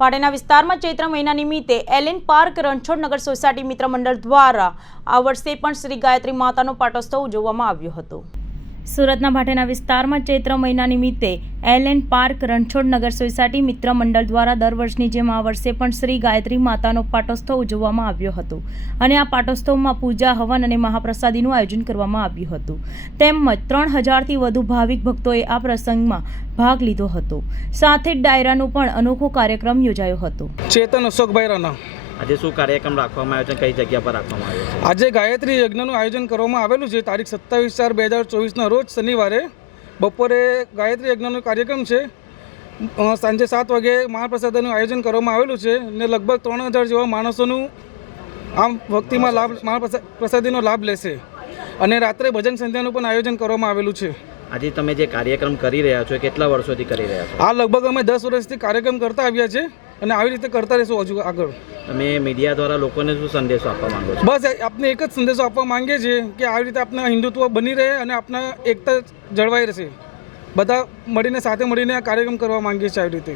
પાટેના વિસ્તારમાં ચૈત્ર મહિના નિમિત્તે એલિન પાર્ક રણછોડનગર સોસાયટી મિત્ર મંડળ દ્વારા આ વર્ષે પણ શ્રી ગાયત્રી માતાનો પાટોત્સવ ઉજવવામાં આવ્યો હતો. સુરતના ભાટેના વિસ્તારમાં ચૈત્ર મહિના નિમિત્તે એલેન પાર્ક રણછોડનગર સોસાયટી મિત્ર મંડળ દ્વારા દર વર્ષની જેમ આ વર્ષે પણ શ્રી ગાયત્રી માતાનો પાટોત્સવ ઉજવવામાં આવ્યો હતો. અને આ પાટોત્સવમાં પૂજા, હવન અને મહાપ્રસાદીનું આયોજન કરવામાં આવ્યું હતું. તેમજ ત્રણ હજારથી વધુ ભાવિક ભક્તોએ આ પ્રસંગમાં ભાગ લીધો હતો. સાથે જ ડાયરાનો પણ અનોખો કાર્યક્રમ યોજાયો હતો. ચેતન અશોકભાઈ રાણા. આજે શું કાર્યક્રમ રાખવામાં આવ્યો છે કઈ જગ્યા પર રાખવામાં આવ્યો છે? આજે ગાયત્રી યજ્ઞનું આયોજન કરવામાં આવેલું છે. તારીખ સત્તાવીસ ચાર બે હજાર ચોવીસના રોજ શનિવારે બપોરે ગાયત્રી યજ્ઞનો કાર્યક્રમ છે. સાંજે સાત વાગે મહાપ્રસાદનું આયોજન કરવામાં આવેલું છે ને લગભગ ત્રણ હજાર જેવા માણસોનું આમ ભક્તિમાં લાભ મહાપ્રસાદીનો પ્રસાદીનો લાભ લેશે. અને રાત્રે ભજન સંધ્યાનું પણ આયોજન કરવામાં આવેલું છે. આજે તમે જે કાર્યક્રમ કરી રહ્યા છો કેટલા વર્ષોથી કરી રહ્યા છો? આ લગભગ અમે દસ વર્ષથી કાર્યક્રમ કરતા આવ્યા છે. અને આવી રીતે કરતા રહેશું હજુ આગળ? તમે મીડિયા દ્વારા લોકોને શું સંદેશો આપવા માંગો છો? બસ આપને એક જ સંદેશો આપવા માંગીએ છીએ કે આવી રીતે આપણા હિન્દુત્વ બની રહે અને આપણા એકતા જળવાઈ રહેશે. બધા મળીને સાથે મળીને આ કાર્યક્રમ કરવા માંગીએ છીએ આવી રીતે.